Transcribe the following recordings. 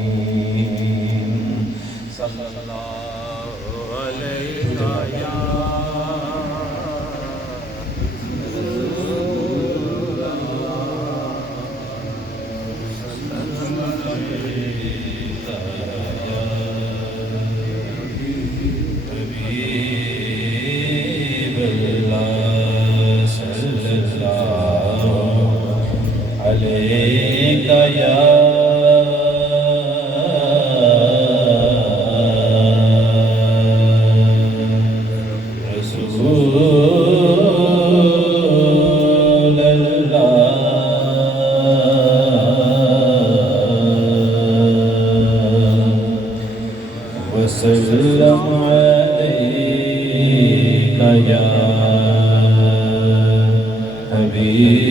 العالمين صلى الله عليك يا عليك يا رسول الله وسلم عليك يا حبيب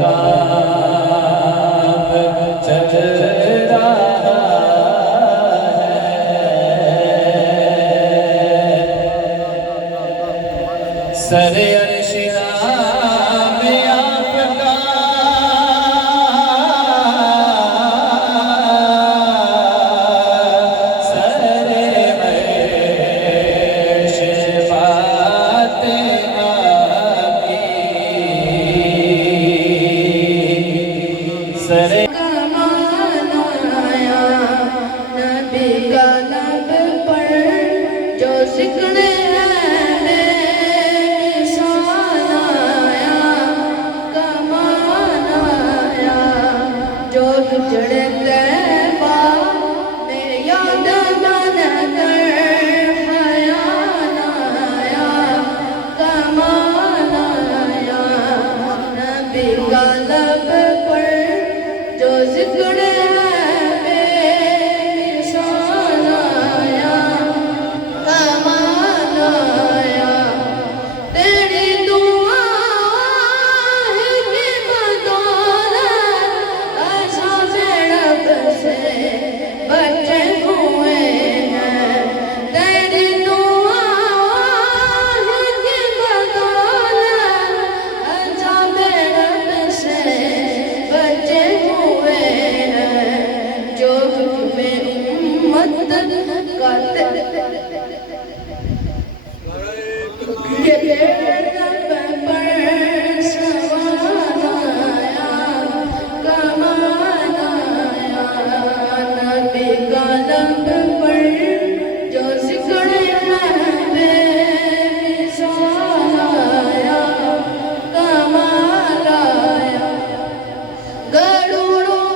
کام چل رہا ہے سر عرش نام آپ کا سر عرش باتیں آپ کی سر کمان آیا نبی کا لب پر جو ذکر ہے بے مثال آیا کمان آیا جو ہجڑ طیبہ میں یاد بن کر حیان آیا کمان آیا نبی کا لب پر جو ذکر ہے بے مثال آیا کمان آیا تیری دعا ہے کہ بدولت عذاب رب سے بچے ہوئے ہیں تیری دعا ہے کہ بدولت عذاب رب سے بچے ہوئے ہیں جو حکم امت کا کہ رب پر سوال آیا کمان آیا نبی کا لب پر جو ذکر ہے بے مثال آیا کمان آیا گروڑوں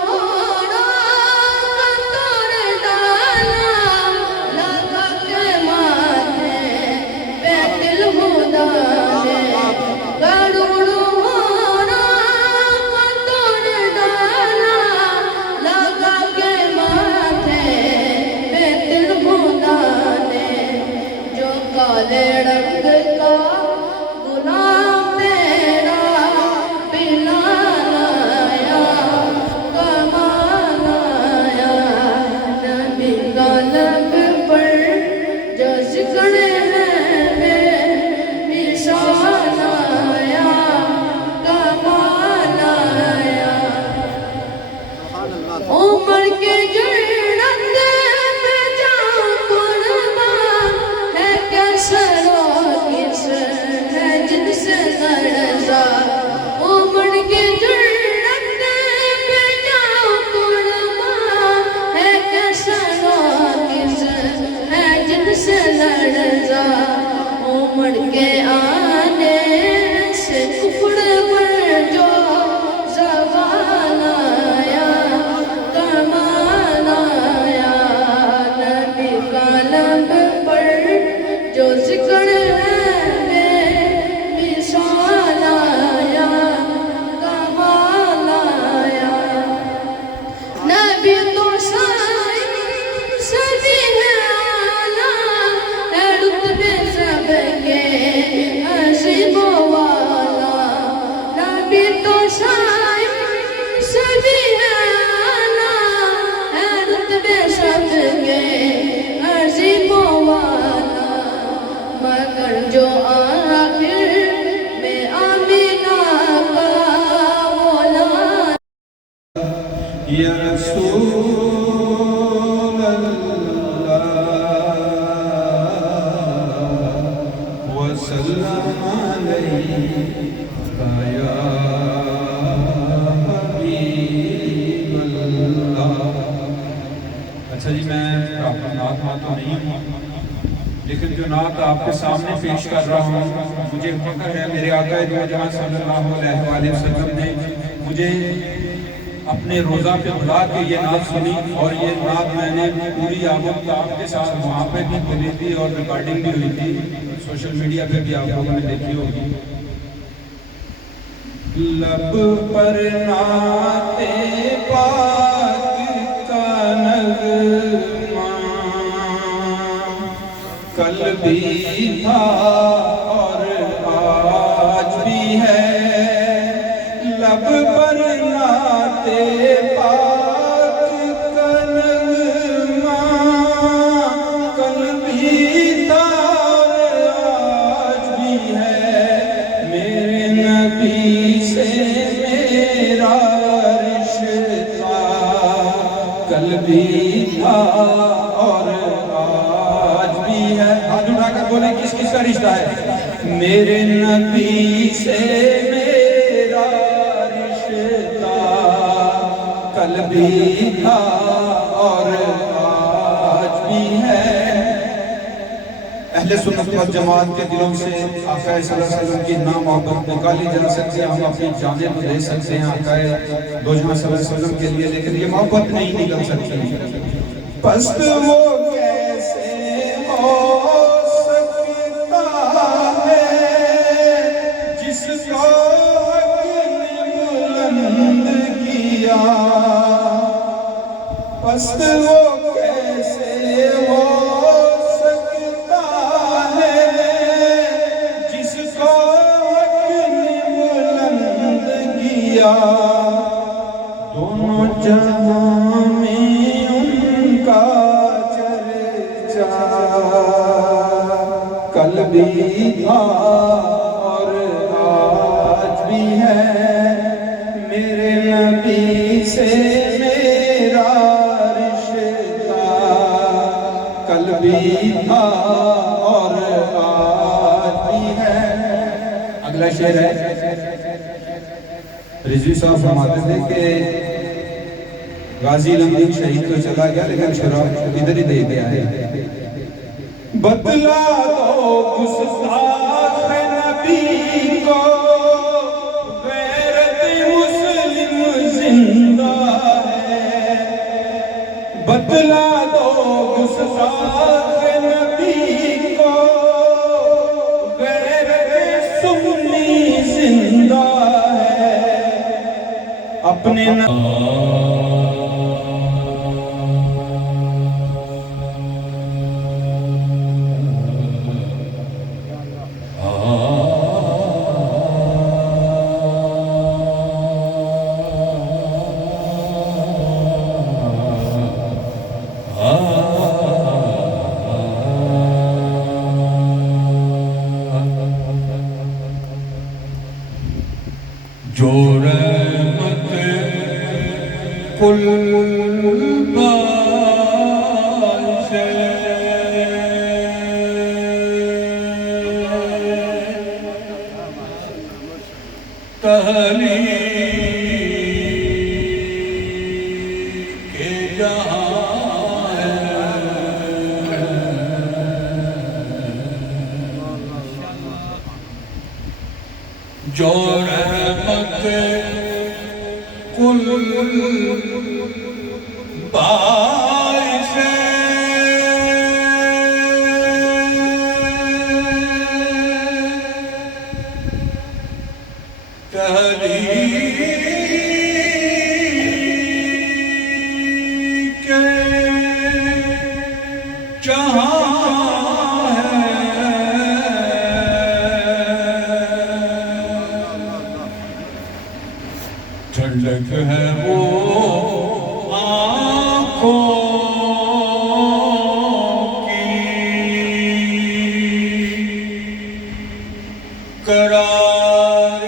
کتر ڈالا لگا کے ماتھے بیت الہدا نے گروڑوں کتر ڈالا لگا کے ماتھے بیت الہدا نے جو کالے رنگ کا غلام تیرا بلال آیا کمان آیا نبی کا لب پر جو ذکر ہے بے مثال آیا کمان آیا عمر کے جرت پہ جا قربان ہے کیسر و کس ہے جن سے لرزا عمر کے جرت پہ جا قربان ہے کیسر و کس ہے جن سے لرزا عمر کے آنے سے کفر پر جو زوال آیا کمان آیا نبی کا لب پر جو ذکر ہے بے مثال آیا کمان آیا نبی تو سائن سبھی ہے آلہ ہے رتبے سب کے عظیم و والا نبی تو سائن سبھی ہے آلہ ہے رتبے سب کے عظیم و والا مگر جو آخر میں آمینہ کا مولا یا رسول اللہ وسلم علیک یا حبیب اللہ۔ اچھا جی، میں نعت تو نہیں ہوں، لیکن جو نعت آپ کے سامنے پیش کر رہا ہوں مجھے فخر ہے میرے آقا دو جہاں صلی اللہ علیہ وآلہ وسلم نے مجھے اپنے روزہ پہ بلا کے یہ نعت سنی، اور یہ نعت میں نے پوری آباد آپ کے ساتھ وہاں پہ بھی بنی تھی اور ریکارڈنگ بھی ہوئی تھی، سوشل میڈیا پہ بھی آپ لوگوں نے دیکھی ہوگی۔ لب پر نعت پاک کا نغمہ کل بھی تھا اور آج بھی ہے، لب پر ناتے پاک کا نغمہ کل بھی تھا اور آج بھی ہے، میرے نبی سے میرا رشتہ کل بھی تھا اور آج بھی ہے۔ ہاتھ اٹھا کر بولیں کس کس کا رشتہ ہے؟ میرے نبی سے میرا رشتہ کل بھی تھا اور آج بھی ہے۔ اہل سنت والجماعت کے دلوں سے آقا صلی اللہ علیہ وسلم کی نام محبت نکالی جا سکتی ہے، ہم اپنی جانیں تو دے سکتے ہیں آقا دو جہاں صلی اللہ علیہ وسلم کے لیے، لیکن یہ محبت نہیں نکل سکتی۔ پست وہ کیسے ہو سکتا ہے جس کو حق نے بلند کیا، پست وہ کیسے ہو سکتا ہے جس کو حق نے بلند کیا، دونوں جہاں میں ان کا چرچا کل بھی تھا اور آج بھی ہے، میرے نبی سے میرا رشتہ کل بھی تھا اور آج بھی ہے۔ اگلا شعر ہے، رضوی صاحب فرماتے تھے کہ غازی لمحین شہید تو چلا گیا لیکن شراب ادھر ہی دے گیا ہے۔ بتلا دو گستاخ نبی کو غیرت مسلم زندہ ہے، بتلا دو گستاخ نبی کو غیرت سنی زندہ ہے، اپنے جو رحمت کل باعث تحریک جہاں ہے، جو رحمت کل باعث تحریک جہاں ہے، ٹھنڈک ہے وہ آنکھوں کی، قرار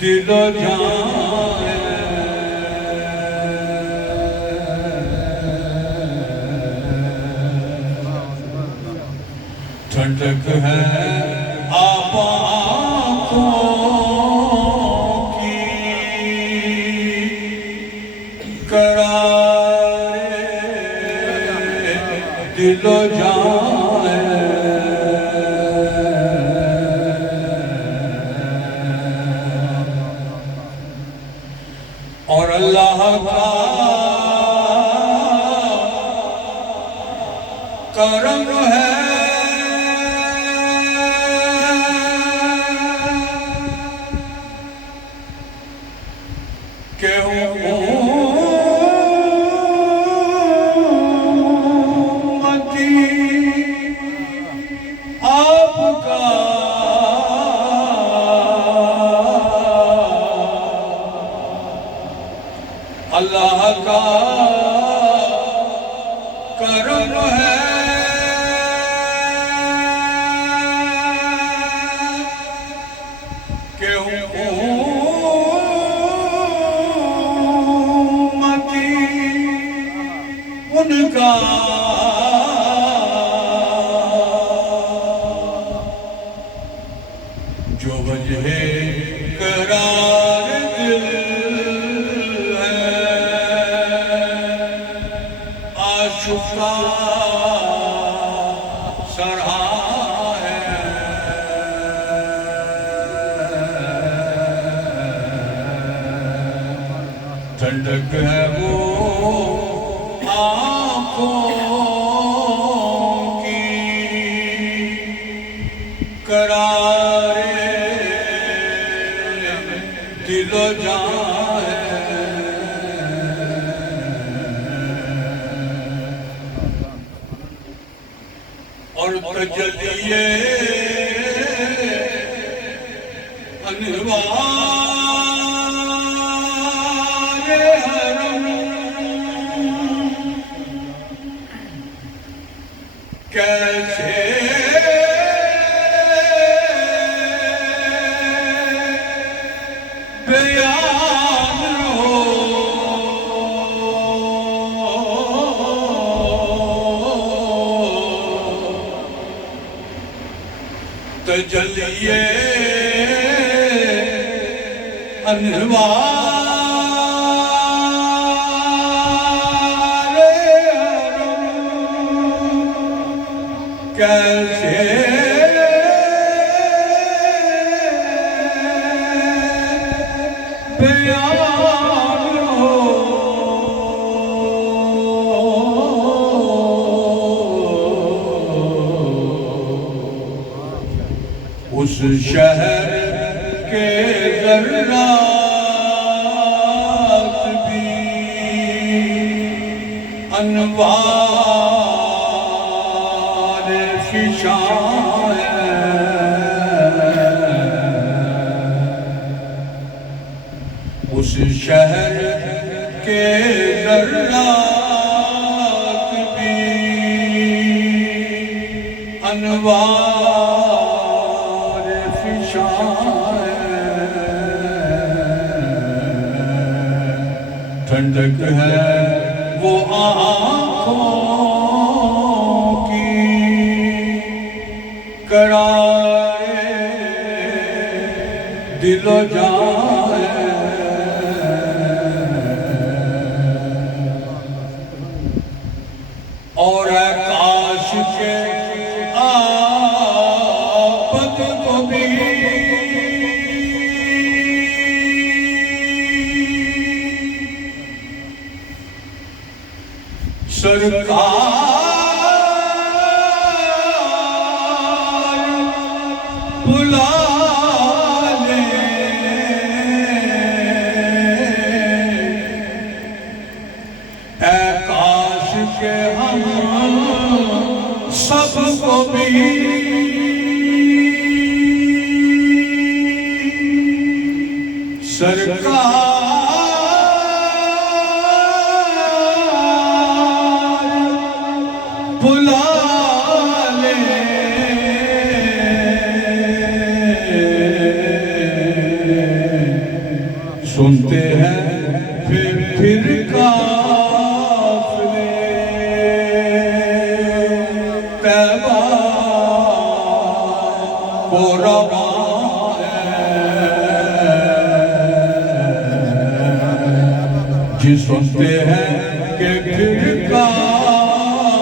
دل و جان ہے، ٹھنڈک ہے آپ آنکھوں کی، قرار دل و جان ہے، اور اللہ کا کرم ہے کہ امتی آپ کا کا کرم ہے کہ امتی ان کا جو وجہ قرار دل ہے آشفتہ سرا ہے ٹھنڈک ہے وہ آنکھوں کی قرار دل و جان ہے اور تجلیے انوار حرم کیسے بیان ہو تجلیے انوار حرم کیسے بیان ہو اس شہر کے ذرات بھی انوار فشاں ہے اس شہر کے ذرات بھی انوار فشاں ہے ٹھنڈک ہے وہ آنکھوں کی قرار دل و جان ہے اور اے کاش کے آبد کو بھی سرکار بلا لے اے کاش کے ہم سب کو بھی سرکار بلا لے سنتے ہیں پھر قافلے طیبہ کو رواں ہے جی سنتے ہیں کہ پھر قافلے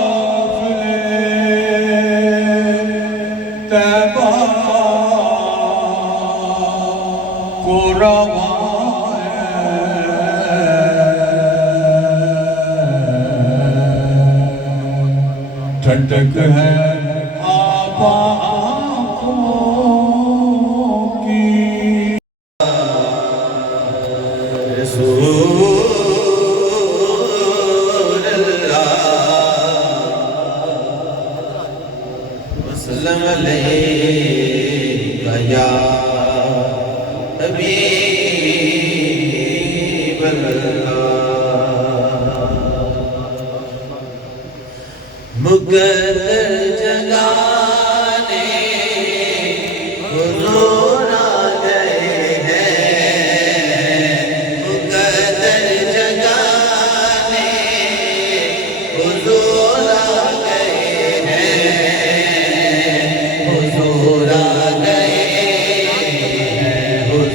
طیبہ کو رواں ٹھنڈک ہے آپ آنکھوں کی رسول اللہ وسلم علیہ یا حبیب اللہ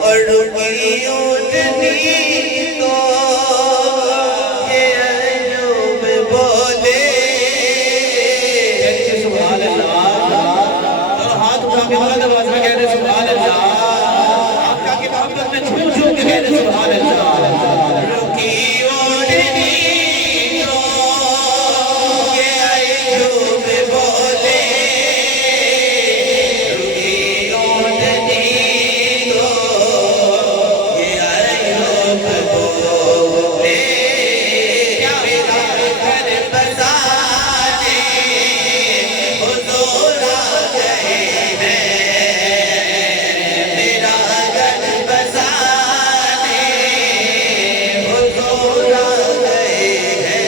اور رکی اونٹنی کو یہ ایوب بولے سبحان اللہ اور ہاتھ اٹھا کے بلند آواز میں کہہ رہے سبحان اللہ آقا کی محبت میں جھوم جھوم کے کہہ رہے سبحان اللہ رکی اونٹنی کو یہ ایوب بولے رکی اونٹنی کو یہ ایوب بولے میرا گھر بسانے حضور آ گئے ہیں میرا گھر بسانے حضور آ گئے ہیں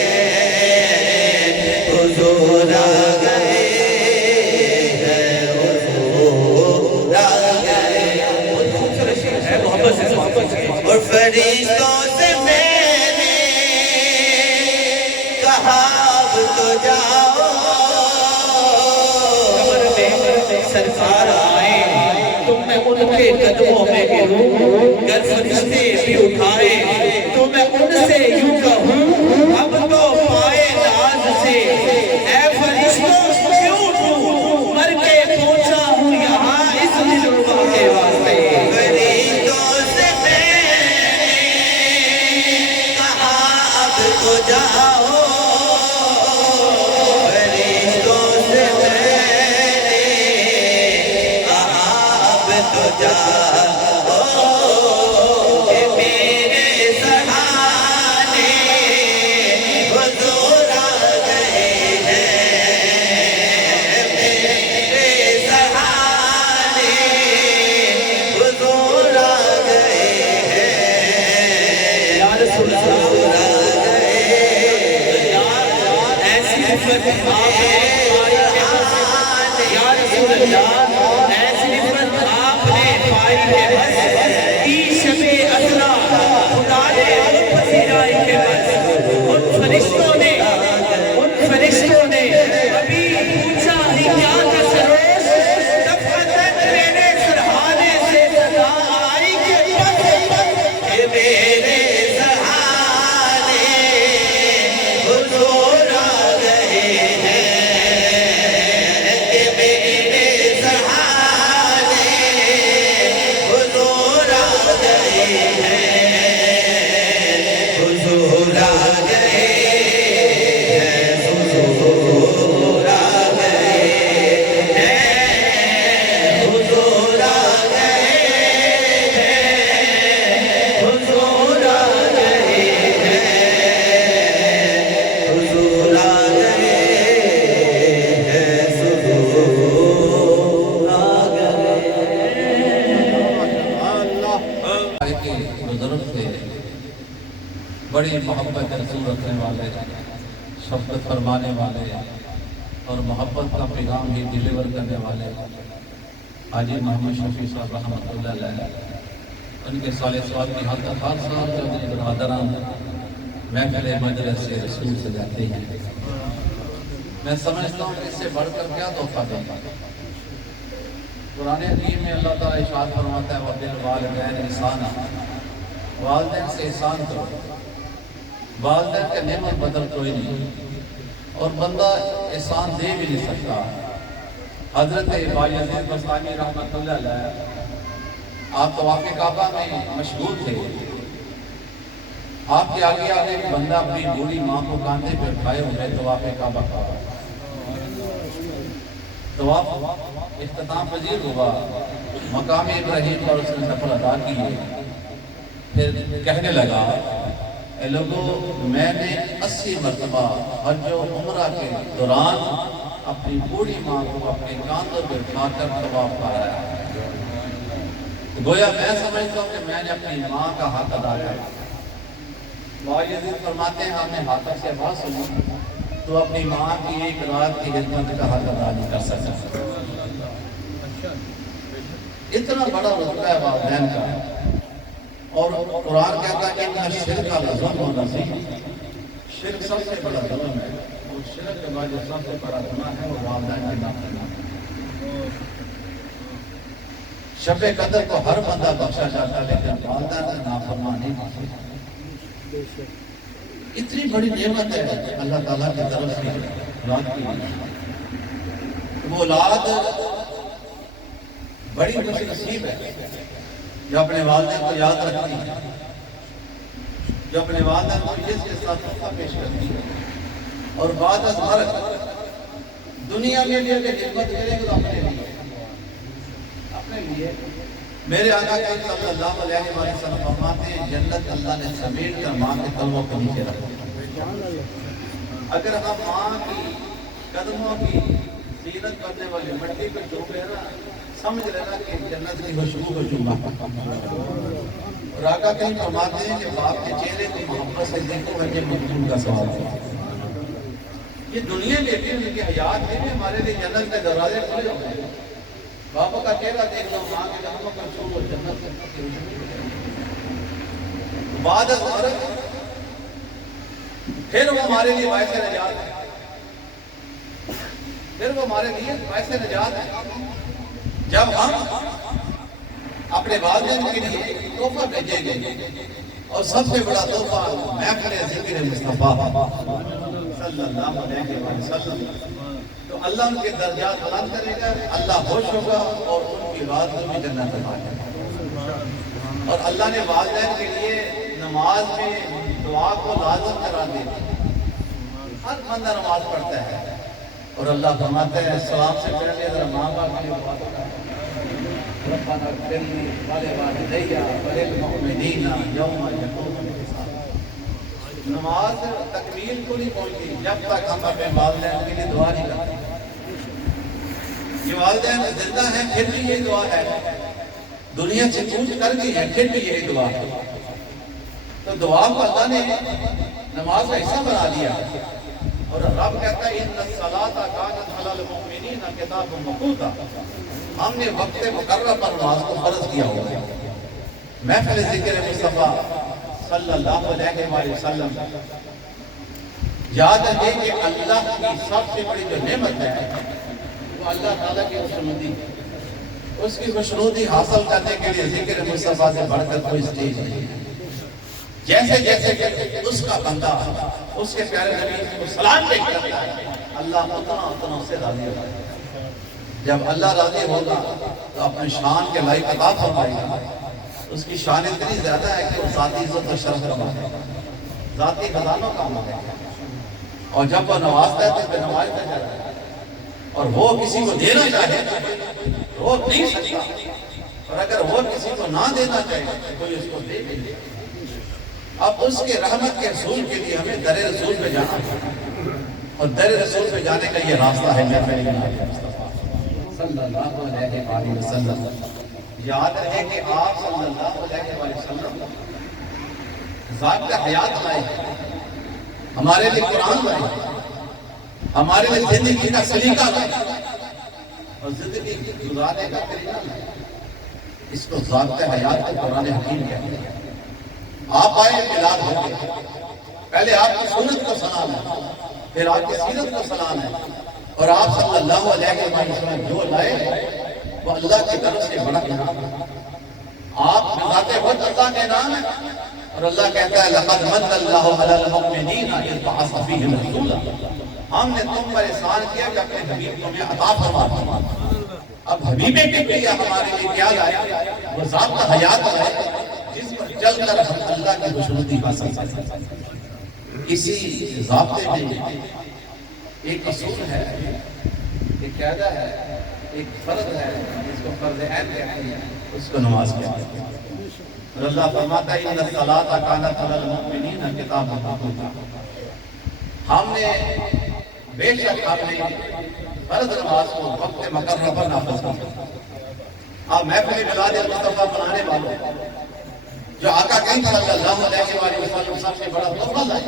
حضور آ گئے ہیں حضور آ گئے بہت خوبصورت شعر ہے محبت سے اور فرشتوں سے میں نے کہا اب تو جاؤ قبر میں سرکار آئے تو میں ان کے قدموں میں گروں گر فرشتے بھی اٹھائے تو میں ان سے یوں کہوں اب تو پائے ناز سے اے فرشتوں کیوں تو مر کے پہنچا ہوں یہاں اس دلربا کے واسطے فرشتوں سے میں نے کہا اب تو جاؤ فرشتوں سے میں نے کہا اب تو جاؤ کہ میرے سہانے حضور آ گئے ہیں میرے سہانے حضور آ گئے ہیں یا رسول اللہ ایسی نفرت آپ نے یا رسول اللہ ایسی نفرت آپ نے پائی ہے بس ای شب اسرا خدا نے ان پذیرائی ہے بس ان فرشتوں نے ابھی پوچھا ہی کیا تھا سروش دفعتن میرے سرحانے سے صدا آئی کہ بس کہ میرے سہانے حضور آ گئے ہیں کہ میرے سہانے حضور آ گئے ہیں حضور آ گئے ہیں حضور آ گئے ہیں حضور آ گئے ہیں حضور آ گئے ہیں حضور آ گئے ہیں حضور آ گئے کے بزرگ تھے بڑی محبت رسول رکھنے والے شفقت فرمانے والے اور محبت کا پیغام بھی ڈیلیور کرنے والے حاجی محمد شفیع صاحب رحمۃ اللہ علیہ ان کے سال سوال کی حالت ہر سال جو اپنے برادران محفل مجلس سے رسول سے جاتے ہیں میں سمجھتا ہوں کہ اس سے بڑھ کر کیا تحفہ دینا قرآن حکیم میں اللہ تعالیٰ ارشاد فرماتا ہے وَبِالْوَالِدَيْنِ احسانا والدین سے احسان کرو والدین کے نعمت بدل کوئی نہیں اور بندہ احسان دے بھی نہیں سکتا حضرت بایزید بستانی رحمۃ اللہ علیہ آپ طواف کعبہ میں مشغول تھے آپ کے آگے آگے ایک بندہ اپنی بوڑھی ماں کو کاندھے پہ اٹھائے ہوئے طواف کعبہ کا طواف اختتام پذیر ہوا مقام ابراہیم پر اس نے نفل ادا کیے پھر کہنے لگا اے لوگو میں نے 80 مرتبہ حج و عمرہ کے دوران اپنی بوڑھی ماں کو اپنے کاندھوں پہ اٹھا کر طواف کرایا گویا میں سمجھتا ہوں کہ میں نے اپنی ماں کا حق ادا کیا بایزید فرماتے ہیں ہم نے حاطب سے بات سنی تو اپنی ماں کی ایک رات کی خدمت کا حق ادا نہیں کر سکتا اتنا بڑا رتبہ ہے والدین کا اور قرآن کہتا ہے کہ ان شرک کا لظلم ہونا چاہیے شرک سب سے بڑا ظلم ہے اور شرک کے بعد جو سب سے بڑا گناہ ہے وہ والدین کے نافرمانی ہے شب قدر کو ہر بندہ بخشا جاتا ہے لیکن والدین کا نافرمانی نہیں۔ اتنی بڑی نعمت ہے اللہ تعالیٰ کی طرف سے اولاد کی۔ وہ اولاد بڑی خوش نصیب ہے جو اپنے والدین کو یاد رکھتی ہے، جو اپنے والدین کو عزت کے ساتھ تحفہ پیش کرتی ہے، اور بعد از مرگ دنیا میں بھی اگر خدمت کرے گا تو اپنے لیے میرے آقا کریم صلی اللہ علیہ وسلم فرماتے ہیں جنت اللہ نے سمیٹ کر ماں کے قدموں کے نیچے رکھا۔ اگر ہم ماں کی قدموں کی زینت کرنے والی مٹی پہ چوبے نا، سمجھ لینا کہ جنت کی خوشبو کو چوما۔ اور آقا کریم فرماتے ہیں کہ باپ کے چہرے کو محبت سے دیکھو ہے یہ مقبول کا ثواب ہے۔ یہ دنیا میں بھی ان کی حیات میں بھی ہمارے لیے جنت کے دروازے کھلے ہوتے ہیں۔ باپا کا چہرہ دیکھ لو، ماں کے قدموں پر چھو جنت کے بعد از مرگ پھر وہ ہمارے لیے باعث نجات ہے، پھر وہ ہمارے لیے باعث نجات ہے۔ جب ہم اپنے والدین کے لیے تحفہ بھیجیں گے، اور سب سے بڑا تحفہ محفل ذکر مصطفیٰ صلی اللہ علیہ وسلم، تو اللہ ان کے درجات بلند کرے گا، اللہ خوش ہوگا اور ان کی بات کو بھی جنت میں دے گا۔ اور اللہ نے والدین کے لیے نماز میں دعا کو لازم قرار دے دی۔ ہر بندہ نماز پڑھتا ہے اور اللہ فرماتا ہے سلام سے پہلے ذرا ماں باپ کے لیے دعا کرو۔ ربنا اغفر لی ولوالدی وللمؤمنین یوم یقوم الحساب۔ نماز تکمیل کو نہیں پہنچتی جب تک ہم اپنے والدین کے لیے دعا نہیں کرتے۔ یہ والدین زندہ ہیں پھر بھی یہ دعا ہے، دنیا سے کوچ کر گئی ہے پھر بھی یہ دعا ہے۔ تو دعا کو اللہ نے نماز کا حصہ بنا دیا، اور رب کہتا ہے ان الصلاۃ کانت علی المؤمنین کتابا موقوتا، ہم نے وقت مقررہ پر نماز کو فرض کیا ہوا ہے۔ محفل ذکر مصطفیٰ صلی اللہ علیہ وسلم یاد رکھیں کہ اللہ کی سب سے بڑی جو نعمت ہے وہ اللہ تعالیٰ کی خوشنودی ہے۔ اس کی خوشنودی حاصل کرنے کے لیے ذکر مصطفیٰ سے بڑھ کر کوئی سٹیج نہیں ہے۔ جیسے جیسے کہ اس کا بندہ اس کے پیارے نبی کو سلام پیش کرتا ہے، اللہ اتنا اس سے راضی ہوتا ہے۔ جب اللہ راضی ہوگا تو اپنے شان کے لائق عطا فرمائے گا۔ اس کی شان اتنی زیادہ ہے کہ وہ ذاتی عزت و شرف کا مالک ہے، ذاتی خزانوں کا مالک ہے، اور جب وہ نوازتا ہے تو پھر نوازتا جاتا ہے، اور وہ کسی کو دینا چاہے روک نہیں سکتا، اور اگر وہ کسی کو نہ دینا چاہے تو کوئی اس کو دے بھی دے۔ اب اس کے رحمت کے رسول کے لیے ہمیں در رسول پہ جانا ہے، اور در رسول پہ جانے کا یہ راستہ ہے محفل مصطفیٰ صلی اللہ علیہ وسلم۔ یاد رہے کہ آپ صلی اللہ علیہ وسلم ذات کا حیات لائے، ہمارے لیے قرآن لائے، ہمارے لیے زندگی کا سلیقہ لائے، اور زندگی گزارنے کا طریقہ لائے۔ اس کو ذات کا حیات کو قرآن حکیم کہتے ہیں۔ آپ آئے ملاد ہو گئے، پہلے آپ کی سنت کو سلام ہے، پھر آپ کی سیرت کو سلام ہے، اور آپ صلی اللہ علیہ وسلم جو لائے وہ اللہ کی طرف سے بڑا انعام ہے۔ آپ بذات خود اللہ کے نام ہے، اور اللہ کہتا ہے لقد من اللہ علی المؤمنین اذ بعث فیہم رسولا، ہم نے تم پر احسان کیا کہ اپنے حبیب کو ہمیں عطا فرما۔ اب حبیب کبریا ہمارے لیے کیا لائے؟ وہ ذات کا حیات ہے جس پر چل کر ہم اللہ کی خوشنودی حاصل کریں۔ اسی ضابطے میں ایک اصول ہے، ایک قاعدہ ہے، ایک فرض ہے جس کو فرض عین کہتے ہیں، اس کو نماز کہتے ہیں۔ اور اللہ فرماتا ہے ان الصلاۃ کانت علی المؤمنین کتابا موقوتا، ہم نے بے شک ہم نے فرض نماز کو وقت مقررہ پر نافذ کیا۔ آپ محفل میلاد مصطفیٰ بنانے والوں جو آقا کریم صلی اللہ علیہ وسلم سب سے بڑا تحفہ لائے،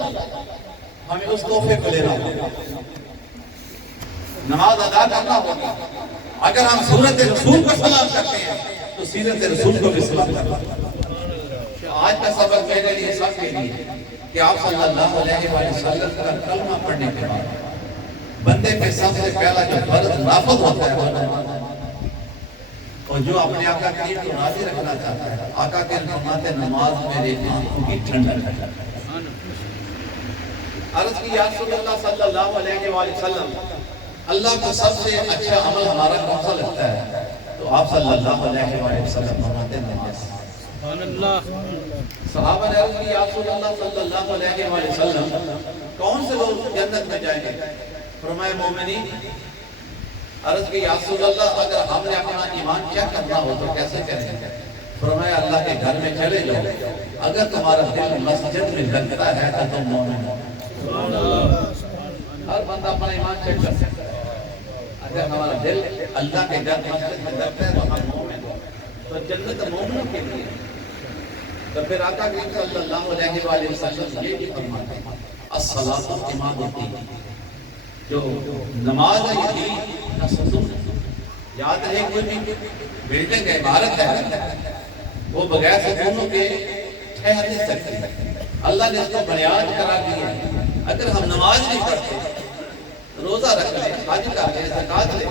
ہمیں اس تحفے کو لینا ہوگا، نماز ادا کرنا ہوگا۔ اگر ہم سورت رسول کو سلام کرتے ہیں تو سیرت رسول کو بھی سلام کرنا ہوگا۔ آج کا سبق میرے لیے سب کے لیے کہ آپ صلی اللہ علیہ وسلم کا کلمہ پڑھنے کے بعد بندے پہ سب سے پہلا جو فرض نافذ ہوتا ہے اور جو اپنے آقا کریم کو راضی رکھنا چاہتا ہے، آقا کے فرماتے نماز میرے آنکھوں کی ٹھنڈک ہے۔ عرض کی یا رسول اللہ صلی اللہ علیہ وآلہ وسلم، اللہ کو سب سے اچھا عمل ہمارا کون سا لگتا ہے؟ تو آپ صلی اللہ علیہ وآلہ وسلم فرماتے ہیں صحابہ نے عرض کی یا رسول اللہ صلی اللہ علیہ وآلہ وسلم، کون سے لوگ جنت میں جائیں گے؟ فرمائے مومنین۔ عرض کی یا رسول اللہ، اگر ہم نے اپنا ایمان چیک کرنا ہو تو کیسے کریں گے؟ فرمایا اللہ کے گھر میں چلے جاؤ، اگر تمہارا دل مسجد میں لگتا ہے تو تم مومن ہو۔ ہر بندہ اپنا ایمان چیک کر سکتا ہے، اگر ہمارا دل اللہ کے گھر مسجد میں لگتا ہے تو ہم مومن ہو۔ تو جنت مومنوں کے لیے، تو پھر آقا کریم صلی اللہ علیہ وآلہ وسلم یہ بھی فرماتے ہیں الصلاۃ امام الدین، جو نماز ہے یہ دین کا ستون ہے۔ یاد رہے کوئی بھی بلڈنگ ہے، عمارت ہے، وہ بغیر ستونوں کے ٹھہر نہیں سکتی۔ اللہ نے اس کو بنیاد قرار دیا ہے۔ اگر ہم نماز نہیں پڑھتے، روزہ رکھ لیں، حج کر لیں، زکوٰۃ لیں،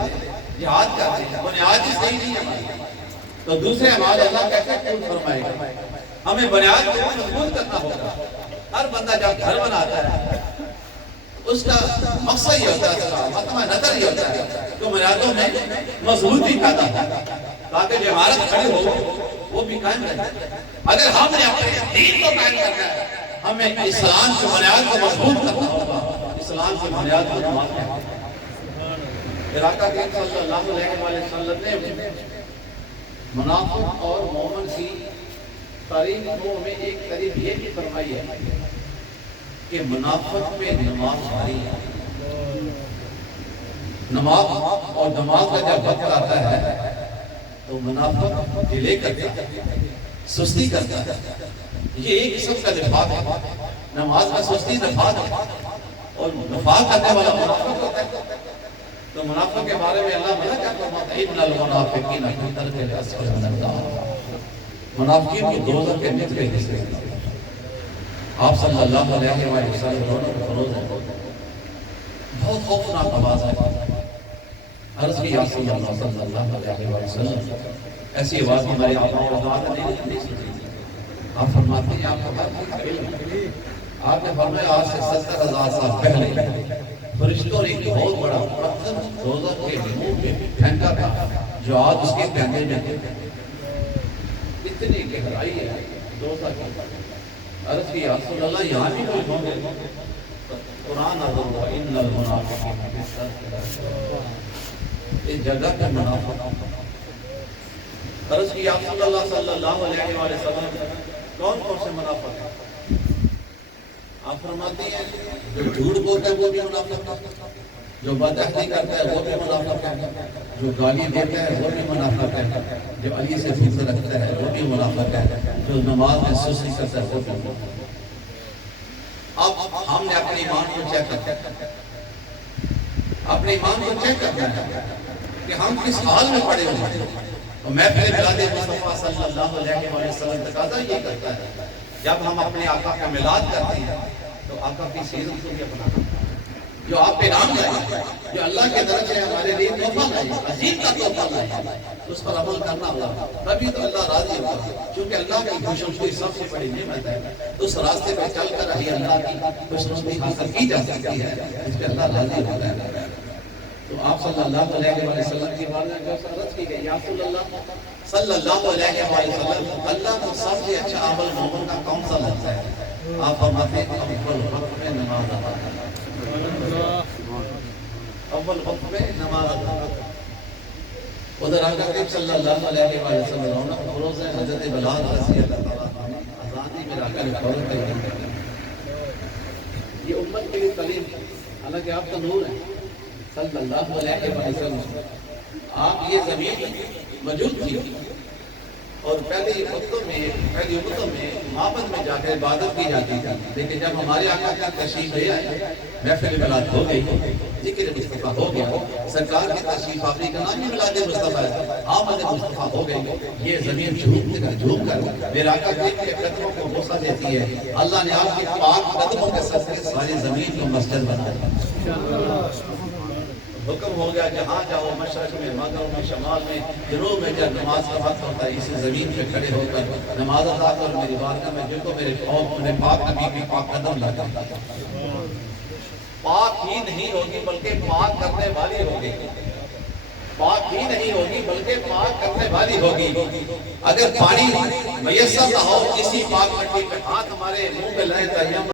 جہاد کر لیں، بنیاد ہی صحیح نہیں ہماری، تو دوسرے اعمال اللہ کیسے قبول فرمائے گا؟ ہمیں بنیاد کو مضبوط کرنا ہوگا۔ ہر بندہ جب گھر بناتا ہے اس کا مقصد یہ ہوتا ہے، مطمع نظر یہ ہوتا ہے کہ بنیادوں میں مضبوطی پیدا ہو تاکہ جو عمارت کھڑی ہو وہ بھی قائم رہے۔ اگر ہم نے اپنے دین کو قائم کرنا ہے، ہمیں اسلام کی بنیاد کو مضبوط کرنا ہوگا۔ اسلام کی بنیاد کو مضبوط کرنا ہوگا۔ پھر آقا کریم صلی اللہ علیہ وسلم نے منافق اور مومن کی تاریخ کو میں ایک تعریف یہ بھی فرمائی ہے کہ منافق میں نماز بھاری ہے۔ نماز اور نماز کا جب وقت آتا ہے تو منافق ڈیلے کرتا ہے، سستی کرتا ہے۔ یہ ایک قسم کا نفاق ہے، نماز کا سستی نفاق ہے، اور نفاق کرنے والا منافق ہوتا ہے۔ تو منافق کے بارے میں اللہ منع کیا فرماتا ہے؟ ان المنافقین فی الدرک الاسفل من النار، منافقین کو دوزخ کے نچلے حصے۔ آپ صلی اللہ علیہ وسلم دونوں کو فروز ہے، بہت خوفناک آواز ہے۔ عرض کی یا رسول اللہ صلی اللہ علیہ وسلم، ایسی آواز ہمارے آپ نے نہیں سنی۔ آپ فرماتے ہیں آپ کا بات نہیں، آپ نے فرمایا آج سے 70,000 سال پہلے فرشتوں نے ایک بہت بڑا پتھر دوزخ کے منہ میں پھینکا تھا جو آج اس کے پہنے میں اتنی گہرائی ہے دوزخ کی۔ عرض کی یا رسول اللہ یہاں بھی کوئی ہوں گے؟ قرآن نازل ہوا ان المنافقین فی الدرک الاسفل، اس جگہ کے منافق۔ عرض کی یا رسول اللہ صلی اللہ علیہ وسلم، کون کون سے منافق ہیں؟ آپ فرماتے ہیں جو جھوٹ بولتا ہے وہ بھی منافق ہے، جو بدعہدی کرتا ہے وہ بھی منافق ہے، جو گالی دیتا ہے وہ بھی منافق ہے، جو علی سے فکر رکھتا ہے وہ بھی منافق ہے، جو نماز میں سستی کرتا ہے وہ بھی منافق ہے۔ اب ہم نے اپنے ایمان کو چیک کرنا ہے، اپنے ایمان کو چیک کرنا ہے کہ ہم کس حال میں پڑے ہوئے ہیں۔ اور میں پھر میلاد مصطفیٰ صلی اللہ علیہ وسلم تقاضا یہ کرتا ہے، جب ہم اپنے آقا کا میلاد کرتے ہیں تو آقا کی سیرت کو بھی اپنانا، جو آپ پہ نام لائے، جو اللہ کے طرف سے ہمارے لیے تحفہ لائے، عظیم کا تحفہ لائے، اس پر عمل کرنا ہوگا، تبھی تو اللہ راضی ہوگا۔ کیونکہ اللہ کی خوشنودی سب سے بڑی نعمت ہے، اس راستے پہ چل کر ہی اللہ کی خوشنودی حاصل کی جا سکتی ہے، اس پہ اللہ راضی ہوتا ہے۔ تو آپ صلی اللہ علیہ وسلم کی بارے میں عرض کی گئی، یا رسول اللہ صلی اللہ علیہ وسلم، اللہ کو سب سے اچھا عمل مومن کا کون سا لگتا ہے؟ آپ فرماتے ہیں اول وقت میں نماز ادا کرنا، اول وقت میں نماز ادا کرنا۔ ادھر آقا کریم صلی اللہ علیہ وسلم رونق فروز ہے، حضرت بلال رضی اللہ عنہ نے آزادی میں آقا نے فوراً تقریر کر یہ امت کے لیے تعلیم، حالانکہ آپ کا نور ہے صلی اللہ علیہ وسلم، آپ یہ زمین موجود تھی اور پہلی امتوں میں معبد میں جا کر عبادت کی جاتی تھی، لیکن جب ہمارے آقا کا تشریف لے آئے، محفل میلاد ہو گئی، ذکر مصطفیٰ ہو گیا، سرکار کی تشریف آوری کا نام ہی میلاد مصطفیٰ ہے، آمد مصطفیٰ ہو گئی، یہ زمین جھوم کر میرے آقا کے قدموں کو بوسہ دیتی ہے۔ اللہ نے آپ کے پاک قدموں کے صدقے ساری زمین کو مسجد بنا دیا۔ حکم ہو گیا جہاں جاؤ مشرق میں مغرب میں شمال میں جنوب میں جب نماز کا وقت ہوتا ہے اسی زمین پہ کھڑے ہو کر نماز ادا کر میری بارگاہ میں جو میرے پاک نبی کی پاک قدم لگا پاک ہی نہیں ہوگی بلکہ پاک کرنے والی ہوگی پاک ہی نہیں ہوگی بلکہ پاک کرنے والی ہوگی اگر پانی میسر نہ ہو اسی پاک مٹی پہ ہاتھ ہمارے منہ پہ لائے تیمم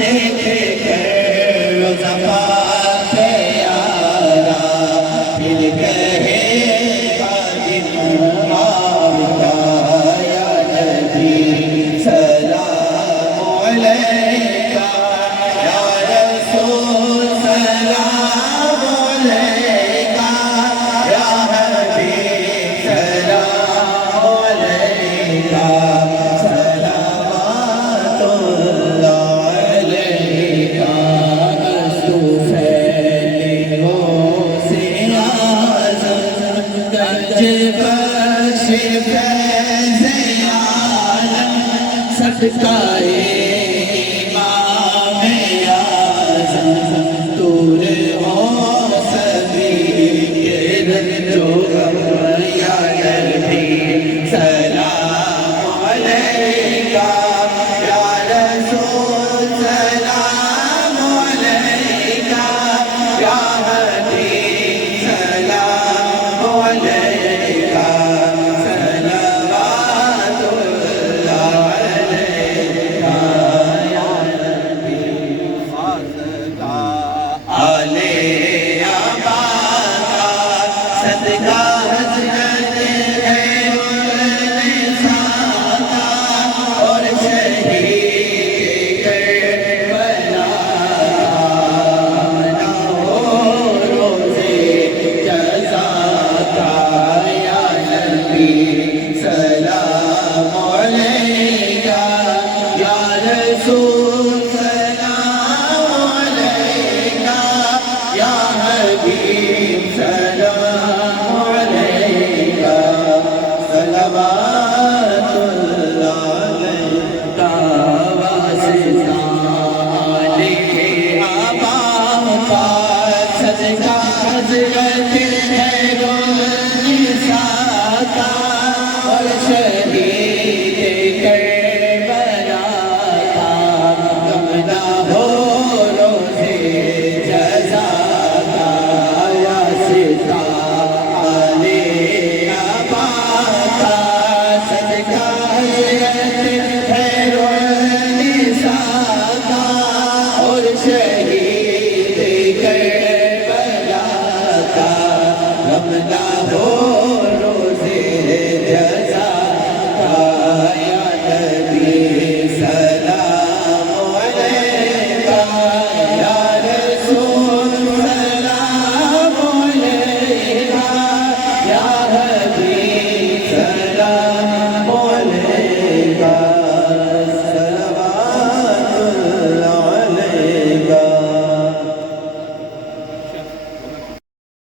Hey